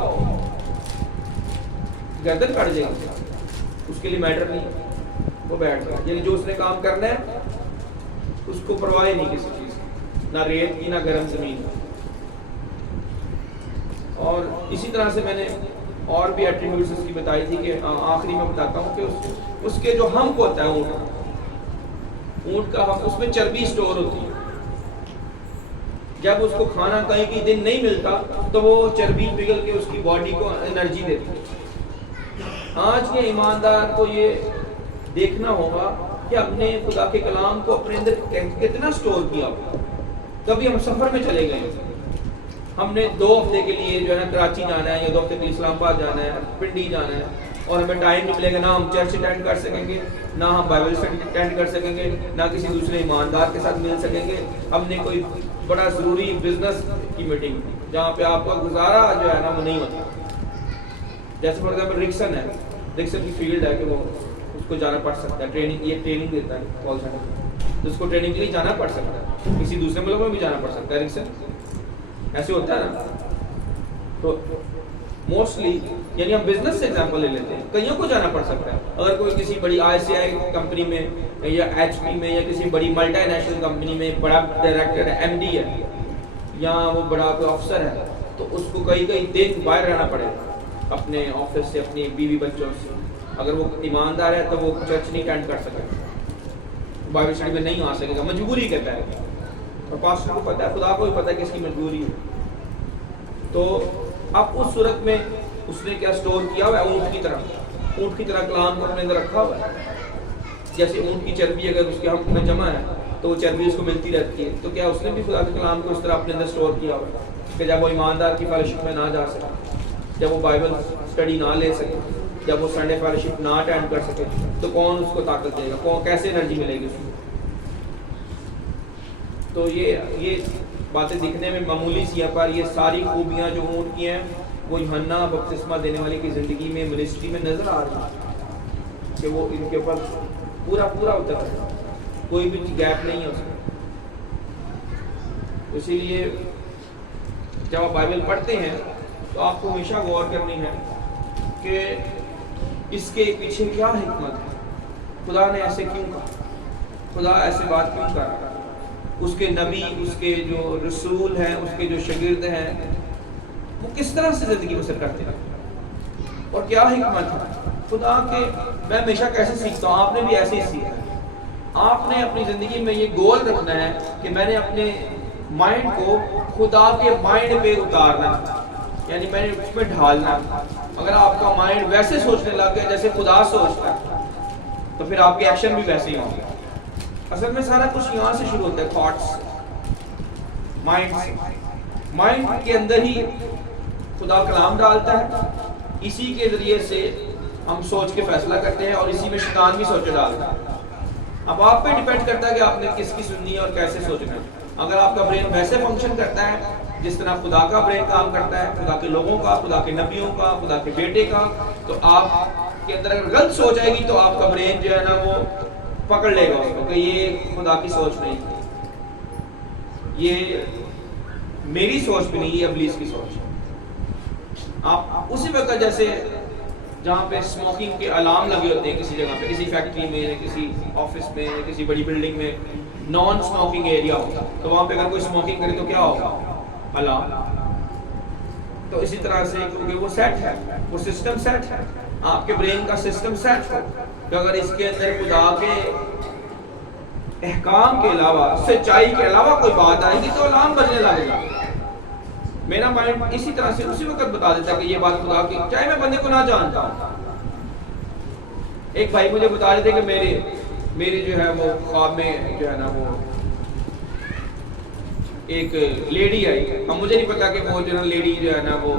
گردن کٹ جائے گی، اس کے لیے میٹر نہیں، وہ بیٹھ گیا، یعنی جو اس نے کام کرنا ہے اس کو پرواہ نہیں کسی چیز کی، نہ ریت کی، نہ گرم زمین کی۔ اور اسی طرح سے میں نے اور بھی ایٹریبیوٹس اس کی بتائی تھی کہ آخری میں بتاتا ہوں کہ اس کے جو ہم کو ہوتا ہے اونٹ کا ہم، اس میں چربی سٹور ہوتی ہے، جب اس کو کھانا کئی دن نہیں ملتا تو وہ چربی پگھل کے اس کی باڈی کو انرجی دیتی ہے۔ آج کے ایماندار کو یہ دیکھنا ہوگا کہ ہم نے خدا کے کلام کو اپنے اندر کتنا سٹور کیا ہوگا۔ کبھی ہم سفر میں چلے گئے ہم نے 2 ہفتے کے لیے جو ہے نا کراچی جانا ہے یا 2 ہفتے کے لیے اسلام آباد جانا ہے, پنڈی جانا ہے, اور ہمیں ٹائم نہیں ملے گا, نہ ہم چرچ اٹینڈ کر سکیں گے, نہ ہم بائبل اسٹڈی اٹینڈ کر سکیں گے, نہ کسی دوسرے ایماندار کے ساتھ مل سکیں گے. ہم نے کوئی بڑا ضروری بزنس کی میٹنگ جہاں پہ آپ کا گزارا جو ہے نا وہ نہیں ہوتا, جیسے فار ایگزامپل رکسن ہے, رکسن کی فیلڈ ہے کہ وہ اس کو جانا پڑ سکتا ہے, ٹریننگ, یہ ٹریننگ دیتا ہے کال سینٹر, تو اس کو ٹریننگ کے لیے جانا پڑ سکتا ہے, کسی دوسرے ملک میں بھی جانا پڑ سکتا ہے. رکسن ایسے ہوتا ہے نا. تو موسٹلی یعنی ہم بزنس سے ایگزامپل لے لیتے ہیں, کئیوں کو جانا پڑ سکتا ہے. اگر کوئی کسی بڑی ICI کمپنی میں یا HP میں یا کسی بڑی ملٹی نیشنل کمپنی میں بڑا ڈائریکٹر ہے, MD ہے, یا وہ بڑا کوئی افسر ہے, تو اس کو کئی دن باہر رہنا پڑے گا اپنے آفس سے, اپنی بیوی بچوں سے. اگر وہ ایماندار ہے تو وہ چرچ نہیں اٹینڈ کر سکے گا, بائبل اسٹڈی میں نہیں آ سکے گا, مجبوری کہتا ہے. اور پاسٹر کو پتہ ہے, خدا کو بھی پتہ ہے کہ اس کی مجبوری ہے. تو اب اس صورت میں اس نے کیا سٹور کیا ہوا ہے, اونٹ کی طرح کلام کو اپنے اندر رکھا ہوا ہے. جیسے اونٹ کی چربی اگر اس کے حق میں جمع ہے تو وہ چربی اس کو ملتی رہتی ہے, تو کیا اس نے بھی خدا کے کلام کو اس طرح اپنے اندر سٹور کیا ہوا ہے کہ جب وہ ایماندار کی فیلوشپ میں نہ جا سکے, جب وہ بائبل اسٹڈی نہ لے سکے, جب وہ سنڈے فیلوشپ نہ اٹینڈ کر سکے, تو کون اس کو طاقت دے گا, کون کیسے انرجی ملے گی اس کو. تو یہ باتیں دکھنے میں معمولی سی ہیں, پر یہ ساری خوبیاں جو اونٹ کی ہیں وہ یوحنا بپتسمہ دینے والے کی زندگی میں, منسٹری میں نظر آ رہی ہے کہ وہ ان کے اوپر پورا اتر ہے, کوئی بھی گیپ نہیں ہے اس میں. اسی لیے جب آپ بائبل پڑھتے ہیں تو آپ کو ہمیشہ غور کرنی ہے کہ اس کے پیچھے کیا حکمت ہے, خدا نے ایسے کیوں کہا, خدا ایسے بات کیوں کر رہا ہے, اس کے نبی, اس کے جو رسول ہیں, اس کے جو شاگرد ہیں, وہ کس طرح سے زندگی بسر کرتے ہیں, اور کیا حکمت ہے خدا کے. میں ہمیشہ کیسے سیکھتا ہوں, آپ نے بھی ایسے ہی سیکھا. آپ نے اپنی زندگی میں یہ گول رکھنا ہے کہ میں نے اپنے مائنڈ کو خدا کے مائنڈ پہ اتارنا, یعنی میں نے اس میں ڈھالنا. اگر آپ کا مائنڈ ویسے سوچنے لگ گیا جیسے خدا سوچتا ہے, تو پھر آپ کے ایکشن بھی ویسے ہی ہوں گے. اصل میں سارا کچھ یہاں سے شروع ہوتا ہے, تھاٹس, مائنڈ سے. مائنڈ کے اندر ہی خدا کلام ڈالتا ہے, اسی کے ذریعے سے ہم سوچ کے فیصلہ کرتے ہیں, اور اسی میں شیطان بھی سوچے ڈالتا ہے. اب آپ پہ ڈیپینڈ کرتا ہے کہ آپ نے کس کی سننی ہے اور کیسے سوچنا ہے. اگر آپ کا برین ویسے فنکشن کرتا ہے جس طرح خدا کا برین کام کرتا ہے, خدا کے لوگوں کا, خدا کے نبیوں کا, خدا کے بیٹے کا, تو آپ کے اندر اگر غلط سوچ آئے گی تو آپ کا برین جو ہے نا وہ پکڑ لے گا اس کو کہ یہ خدا کی سوچ نہیں, یہ میری سوچ بھی نہیں, یہ ابلیس کی سوچ ہے. آپ اسی وقت جیسے جہاں پہ اسموکنگ کے الارم لگے ہوتے ہیں کسی جگہ پہ, کسی فیکٹری میں, کسی آفس میں, کسی بڑی بلڈنگ میں نان اسموکنگ ایریا ہوگا, تو وہاں پہ اگر کوئی اسموکنگ کرے تو کیا ہوگا, الارم. تو اسی طرح سے کیونکہ وہ سیٹ ہے, وہ سسٹم سیٹ ہے, آپ کے برین کا سسٹم سیٹ ہو کہ اگر اس کے اندر خدا کے احکام کے علاوہ, سچائی کے علاوہ کوئی بات آئے گی تو الارم بجنے لگے گا. میرا مائنڈ اسی طرح سے اسی وقت بتا دیتا ہے کہ یہ بات خدا کی, چاہے میں بندے کو نہ جانتا ہوں. ایک بھائی مجھے بتا رہے تھے کہ میرے جو ہے وہ خواب میں جو ہے نا وہ ایک لیڈی آئی. اب مجھے نہیں پتا کہ وہ جو ہے لیڈی جو ہے نا وہ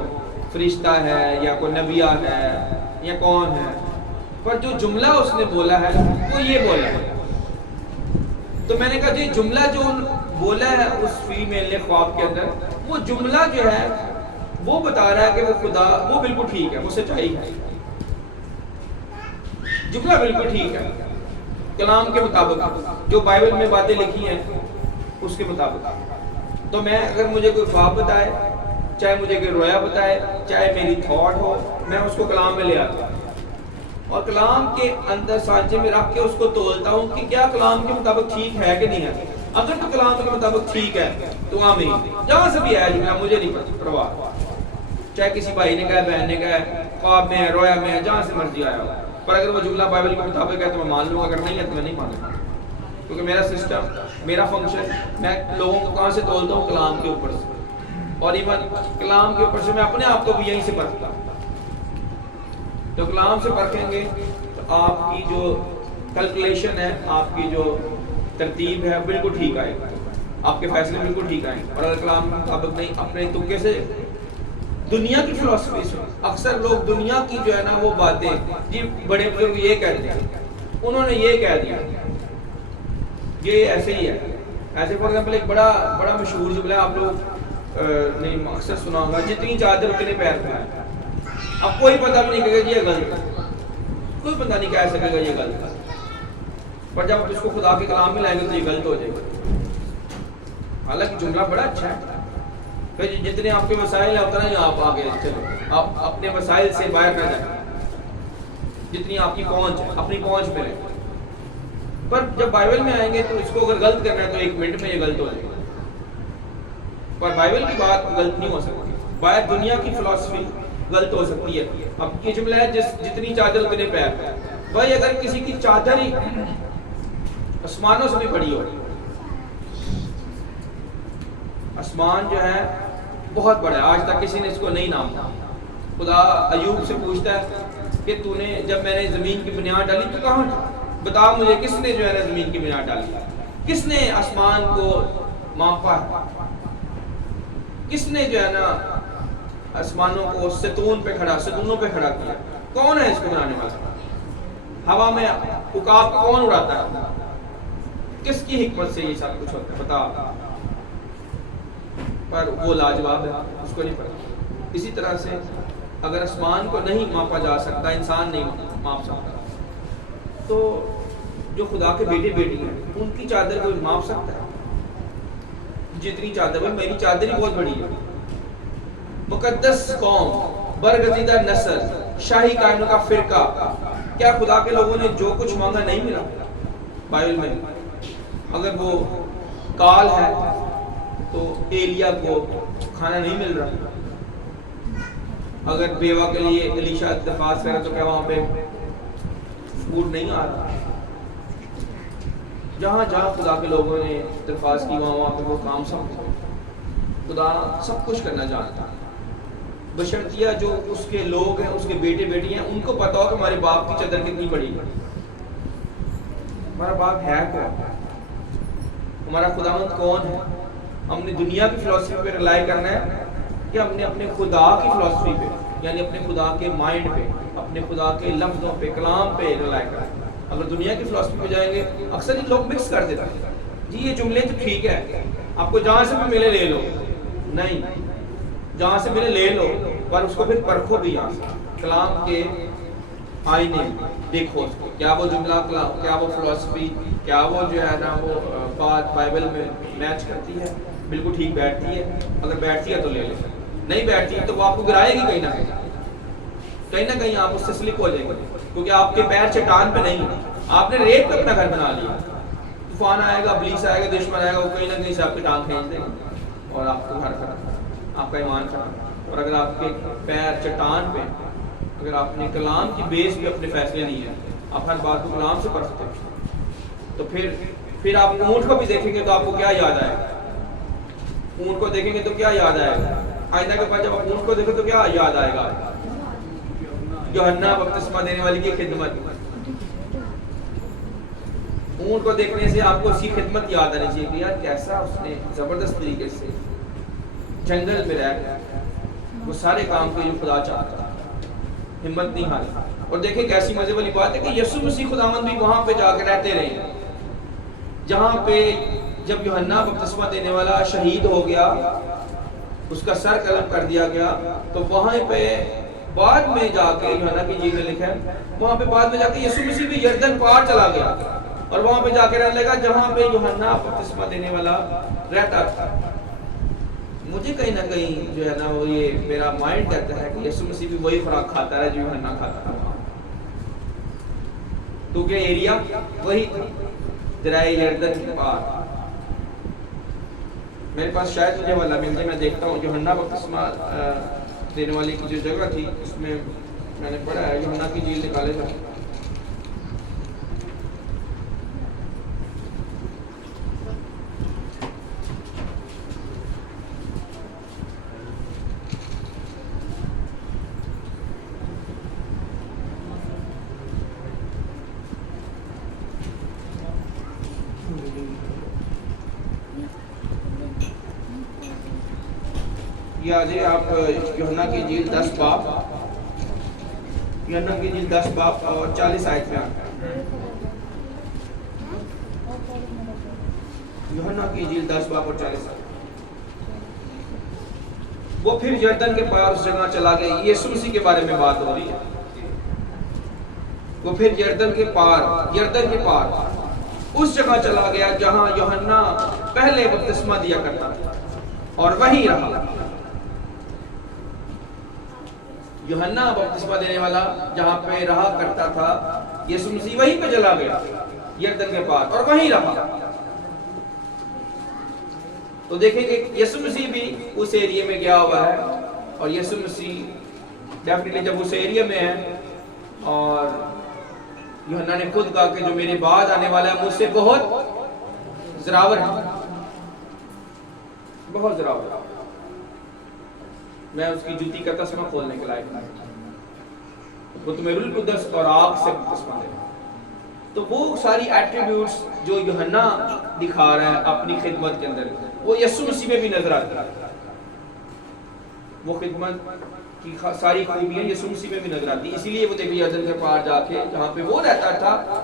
فرشتہ ہے یا کوئی نبیہ ہے یا کون ہے, پر جو جملہ اس نے بولا ہے وہ یہ بولا ہے. تو میں نے کہا جی جملہ جو بولا ہے اس فیمیل نے خواب کے اندر, وہ جملہ جو ہے وہ بتا رہا ہے کہ وہ خدا, وہ بالکل ٹھیک ہے, وہ سچائی ہے, جملہ بالکل ٹھیک ہے کلام کے مطابق, جو بائبل میں باتیں لکھی ہیں اس کے مطابق. تو میں اگر مجھے کوئی خواب بتائے, چاہے مجھے کوئی رویا بتائے, چاہے میری تھاٹ ہو, میں اس کو کلام میں لے آتا ہوں اور کلام کے اندر سانچے میں رکھ کے اس کو تولتا ہوں کہ کیا کلام کے مطابق ٹھیک ہے کہ نہیں ہے. اگر تو کلام کے مطابق ٹھیک ہے تو آمین, جہاں سے بھی آیا جملہ مجھے نہیں پرواہ, چاہے کسی بھائی نے کہا, بہن نے کہا, خواب میں ہے, رویا میں ہے, جہاں سے مرضی آیا ہو, پر اگر وہ جملہ بائبل کے مطابق ہے تو میں مان لوں گا, اگر نہیں ہے تو میں نہیں مانوں گا. کیونکہ میرا سسٹم, میرا فنکشن, میں لوگوں کو کہاں سے تولتا ہوں, کلام کے اوپر سے, اور ایون کلام کے اوپر سے میں اپنے آپ کو بھی یہیں سے پرکھتا ہوں. تو کلام سے پرکھیں گے تو آپ کی جو کیلکولیشن ہے, آپ کی جو ترتیب ہے بالکل ٹھیک آئے گا. آپ کے فیصلے بالکل ٹھیک آئیں، اور اگر کلام کے مطابق نہیں، اپنے تکے سے دنیا کی فلسفی سے اکثر لوگ دنیا کی جو ہے نا وہ باتیں، جی بڑے بزرگ یہ کہتے ہیں، انہوں نے یہ کہہ دیا، یہ ایسے ہی ہے. ایسے فار ایگزامپل ایک بڑا مشہور جملہ ہے، آپ لوگ نے اکثر سنا ہوگا، جتنی چادر اتنے پیر پھیلائے. اب کوئی پتہ بھی نہیں کہے گا یہ غلط ہے، کوئی بندہ نہیں کہہ سکے گا یہ غلط ہے، پر جب اس کو خدا کے کلام میں لائیں گے تو یہ غلط ہو جائے گا. حالانکہ جملہ بڑا اچھا ہے، پھر جتنے آپ کے مسائل ہیں اتنا ہی آپ آگے چلو، آپ اپنے مسائل سے باہر نہ جائیں، جتنی آپ کی پہنچ ہے اپنی پہنچ پہ رہیں. پر جب بائبل میں آئیں گے تو اس کو اگر غلط کرنا ہے تو 1 منٹ میں یہ غلط ہو جائے گا. پر بائبل کی بات غلط نہیں ہو سکتی، باہر دنیا کی فلسفی غلط ہو سکتی ہے. اب یہ جملہ ہے جتنی چادر اتنے پیر. بھائی اگر کسی کی چادر ہی آسمانوں سے بھی بڑی ہو، آسمان جو ہے بہت بڑا ہے، آج تک کسی نے اس کو نہیں ناپا. خدا ایوب سے پوچھتا ہے کہ تو نے جب میں نے زمین کی بنیاد ڈالی تو کہاں تھا؟ بتا مجھے کس نے جو ہے نا زمین کی بنیاد ڈالی، کس نے آسمان کو ماپا ہے، کس نے جو ہے نا آسمانوں کو ستونوں پہ کھڑا کیا، کون ہے اس کو بنانے والا؟ ہوا میں عقاب کو کون اڑاتا ہے؟ کس کی حکمت سے یہ سب کچھ ہوتا ہے بتا؟ پر وہ لاجواب ہے، اس کو نہیں پتا. اسی طرح سے اگر آسمان کو نہیں ماپا جا سکتا، انسان نہیں ماپ سکتا، تو جو خدا کے بیٹے بیٹی ہیں ان کی چادر کوئی ماپ سکتا ہے؟ جتنی چادر ہے، میری چادر ہی بہت بڑی ہے. مقدس قوم، برگزیدہ نسل، شاہی کائنوں کا فرقہ، کیا خدا کے لوگوں نے جو کچھ مانگا نہیں ملا بائبل میں؟ اگر وہ کال ہے تو ایلیا کو کھانا نہیں مل رہا، اگر بیوہ کے لیے الیشا درخواست کرے تو کیا وہاں پہ فوڈ نہیں آ رہا؟ جہاں خدا کے لوگوں نے درخواست کی وہاں پہ وہ کام سب خدا سب کچھ کرنا جانتا ہے، بشرطیہ جو اس کے لوگ ہیں، اس کے بیٹے بیٹی ہیں، ان کو پتا ہو کہ ہمارے باپ کی چادر کتنی بڑی ہے. ہمارا باپ ہے کون؟ ہمارا خداوند کون ہے؟ ہم نے دنیا کی فلسفی پہ رلائی کرنا ہے کہ ہم نے اپنے خدا کی فلسفی پہ، یعنی اپنے خدا کے مائنڈ پہ، اپنے خدا کے لفظوں پہ، کلام پہ رلائی کرنا ہے؟ اگر دنیا کی فلسفی پہ جائیں گے، اکثر یہ لوگ مکس کر دیتے ہیں، جی یہ جملے تو ٹھیک ہے، آپ کو جہاں سے بھی ملے لے لو. نہیں، جہاں سے ملے لے لو، پر اس کو پھر پرکھو بھی یہاں سے، کلام کے آئینے دیکھو کیا وہ جملہ کلام، کیا وہ فلسفی، کیا وہ جو ہے نا وہ بات بائبل میں میچ کرتی ہے، بالکل ٹھیک بیٹھتی ہے. اگر بیٹھتی ہے تو لے لو، نہیں بیٹھتی تو وہ آپ کو گرائے گی کہیں نہ کہیں آپ اس سے سلپ ہو جائیں گے، کیونکہ آپ کے پیر چٹان پہ نہیں، آپ نے ریت پہ اپنا گھر بنا لیا. طوفان آئے گا، ابلیس آئے گا، دشمن آئے گا، وہ کہیں نہ کہیں سے آپ کی ٹانگ کھینچ دے گا اور آپ کو گھر ختم، آپ کا ایمان ختم. اور اگر آپ کے پیر چٹان پہ، اگر آپ نے کلام کی بیس پہ اپنے فیصلے نہیں ہیں، آپ ہر بات کو کلام سے پرکھتے ہیں، تو پھر آپ اونٹ کو بھی دیکھیں گے تو آپ کو کیا یاد آئے گا؟ اونٹ کو دیکھیں گے تو کیا یاد آئے گا؟ آئندہ کے بعد جب آپ اونٹ کو دیکھیں تو کیا یاد آئے گا؟ یوحنا بپتسمہ دینے والی کی خدمت. اونٹ کو دیکھنے سے آپ کو اس کی خدمت یاد آنی چاہیے کہ یار کیسا اس نے زبردست طریقے سے جنگل میں رہ کر وہ سارے کام کے جو خدا چاہتا تھا، ہمت نہیں ہاری. اور دیکھیں کیسی مزے والی بات ہے کہ یسوع مسیح خداوند بھی وہاں پہ جا کے رہتے رہے جہاں پہ جب یوحنا بپتسمہ دینے والا شہید ہو گیا، اس کا سر قلم کر دیا گیا، تو وہاں پہ بعد میں جا کے یوحنا کی انجیل میں لکھا ہے، وہاں پہ بعد میں جا کے یسوع مسیح بھی یردن پار چلا گیا اور وہاں پہ جا کے رہنے لگا جہاں پہ یوحنا بپتسمہ دینے والا رہتا تھا. مجھے کہیں نہ کہیں جو ہے نا وہ یہ میرا مائنڈ کہتا ہے کہ یسوع مسیح بھی وہی خوراک کھاتا ہے جو یوحنا کھاتا تھا، تو کہ ایریا وہی درائے یردن کے پار. میرے پاس شاید مجھے والا مل جائے، میں دیکھتا ہوں یوحنا بپتسمہ دینے والی کی جو جگہ تھی اس میں نے پڑھا ہے، یوحنا کی انجیل نکالے تھا. یہ آجے آپ یوحنا کی انجیل 10 باب، یوحنا کی انجیل 10 باب اور 40 آیت میں آتا ہے۔ یوحنا کی انجیل 10 باب اور 40 آیت۔ وہ پھر یردن کے پار اس جگہ چلا گیا، یسوع مسیح کے بارے میں بات ہو رہی ہے۔ وہ پھر یردن کے پار اس جگہ چلا گیا جہاں یوحنا پہلے بپتسمہ دیا کرتا تھا، اور وہیں رہا۔ یوحنا بپتسمہ دینے والا جہاں پہ رہا کرتا تھا، یسوع مسیح وہیں پہ چلا گیا یردن کے پار، اور وہیں رہا۔ تو دیکھیں کہ یسوع مسیح بھی اس ایریے میں گیا ہوا ہے، اور یسوع مسیح ڈیفینیٹلی جب اس ایریے میں ہے، اور یوحنا نے خود کہا کہ جو میرے بعد آنے والا ہے مجھ سے بہت زراور ہے، بہت زراور ہے، میں اس کی جوتی کا تسمہ کھولنے کے لائق نہیں، وہ تمہیں روح القدس اور آگ سے بپتسمہ دے گا۔ تو وہ ساری ایٹریبیوٹس جو یوحنا دکھا رہا ہے اپنی خدمت کے اندر، وہ یسوع مسیح میں بھی نظر آتی ہے۔ وہ خدمت کی ساری خوبیاں یسوع مسیح میں بھی نظر آتی ہیں، اسی لیے وہ دیکھیے یردن کے پار جا کے جہاں پہ وہ رہتا تھا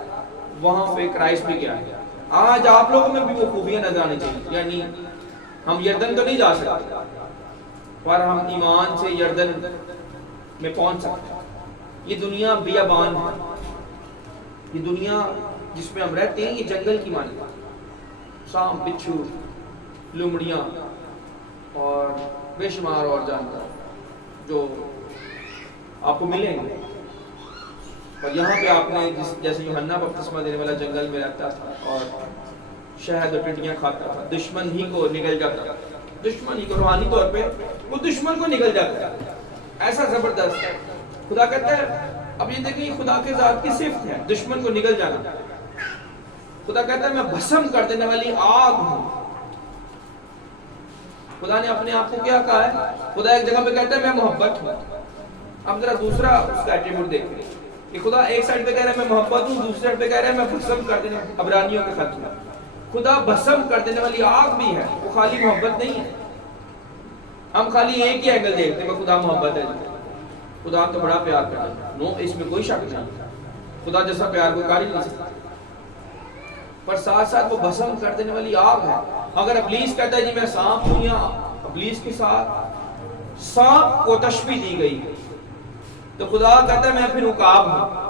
وہاں پہ کرائسٹ بھی گیا ہے۔ آج آپ لوگوں میں بھی وہ خوبیاں نظر آنی چاہیے، یعنی ہم یردن تو نہیں جا سکتے، پر ہم ایمان سے یردن میں پہنچ سکتے ہیں۔ یہ دنیا بیابان ہے، یہ دنیا جس میں ہم رہتے ہیں یہ جنگل کی مانند ہے، سانپ، بچھو، لومڑیاں اور بے شمار اور جانور جو آپ کو ملیں گے۔ اور یہاں پہ آپ نے جیسے یوحنا بپتسمہ دینے والا جنگل میں رہتا تھا اور شہد اور ٹڈیاں کھاتا تھا، دشمن ہی کو نگل جاتا تھا، دشمن ہی کو روحانی طور پہ وہ دشمن کو نگل جاتا ہے، ایسا زبردست ہے۔ خدا کہتا ہے، اب یہ دیکھیں خدا کے ذات کی صفت ہے دشمن کو نگل جانا۔ خدا کہتا ہے میں بھسم کر دینے والی آگ ہوں۔ خدا نے اپنے آپ کو کیا کہا ہے؟ خدا ایک جگہ پہ کہتا ہے میں محبت ہوں۔ اب ذرا دوسرا اس کا ایٹریبیوٹ دیکھیں کہ خدا ایک سائڈ پہ کہہ رہا ہے میں محبت ہوں، دوسری سائڈ پہ کہہ رہا ہے میں بھسم کر دینے، عبرانیوں کے خط میں خدا بھسم کر دینے والی آگ بھی ہے، وہ خالی محبت نہیں ہے۔ ہم خالی ایک ہی اینگل دیکھتے ہیں کہ خدا محبت ہے، خدا تو بڑا پیار کرتا ہے، نو اس میں کوئی شک نہیں، خدا جیسا پیار کوئی کر ہی نہیں سکتا، پر ساتھ ساتھ وہ بھسم کر دینے والی آگ ہے۔ اگر ابلیس کہتا ہے جی میں سانپ ہوں، یا ابلیس کے ساتھ سانپ کو تشبیہ دی گئی، تو خدا کہتا ہے میں پھر عقاب ہوں۔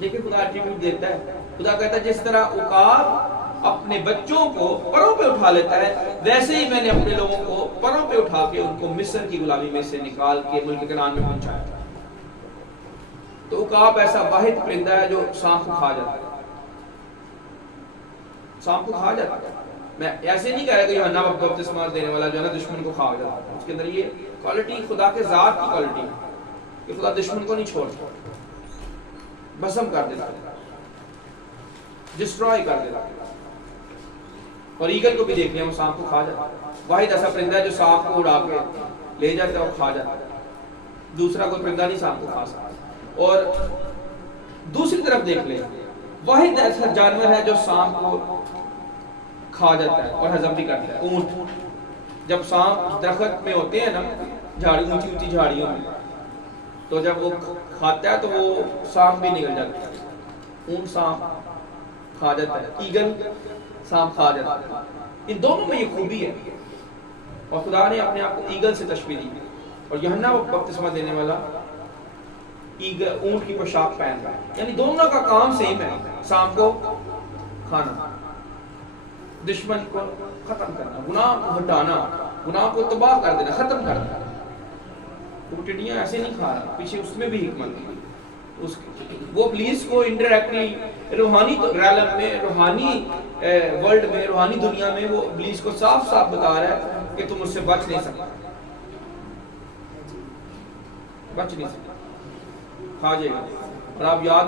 لیکن خدا ایٹریبیوٹ دیتا ہے، خدا کہتا ہے جس طرح عقاب اپنے بچوں کو پروں پہ اٹھا لیتا ہے، ویسے ہی میں نے اپنے لوگوں کو پروں پہ اٹھا کے ان کو مصر کی غلامی میں سے نکال کے ملک کنعان میں پہنچایا۔ تو عقاب ایسا واحد پرندہ ہے جو سانپ کو کھا جاتا ہے، سانپ کو کھا جاتا ہے۔ میں ایسے نہیں کہہ رہا کہ یوحنا بپتسمہ دینے والا جو ہے نا دشمن کو کھا جاتا ہے، اس کے اندر یہ کوالٹی خدا کے ذات کی کوالٹی ہے کہ خدا دشمن کو نہیں چھوڑتا، بھسم کر دیتا ہے، ڈسٹروائے کر دیتا ہے۔ اور ایگل کو بھی دیکھ لیں، وہ سانپ کو کھا جاتا ہے، واحد ایسا پرندہ ہے جو سانپ کو اڑا کے لے جاتا ہے اور کھا جاتا ہے، دوسرا کوئی پرندہ نہیں سانپ کو کھا سکتا۔ اور دوسری طرف دیکھ لیں، واحد ایسا جانور ہے جو سانپ کو کھا جاتا ہے اور ہضم بھی کرتا ہے، اونٹ۔ جب سانپ درخت میں ہوتے ہیں نا، جھاڑی اونچی اونچی جھاڑیوں میں، تو جب وہ کھاتا ہے تو وہ سانپ بھی نکل جاتا ہے، اونٹ سانپ کھا جاتا ہے، ایگل سانپ کھا جاتا ہے۔ ان دونوں میں یہ خوبی ہے، اور خدا نے اپنے آپ کو ایگل سے تشبیہ دی، اور یوحنا بپتسمہ دینے والا ایگل اونٹ کی پوشاک پہن رہا ہے، یعنی دونوں کا کام سیم ہے، سانپ کو کھانا، دشمن کو ختم کرنا، گناہ کو ہٹانا، گناہ کو تباہ کر دینا، ختم کر دینا۔ وہ ٹڈیاں ایسے نہیں کھا رہا، پیچھے اس میں بھی حکمت ہے۔ وہ ابلیس کو انڈائریکٹلی روحانی عالم میں، روحانی ورلڈ میں، روحانی دنیا میں وہ ابلیس کو صاف صاف بتا رہا ہے کہ تم اس سے بچ نہیں سکتا، بچ نہیں سکتا، کھا جائے گا۔ اور آپ یاد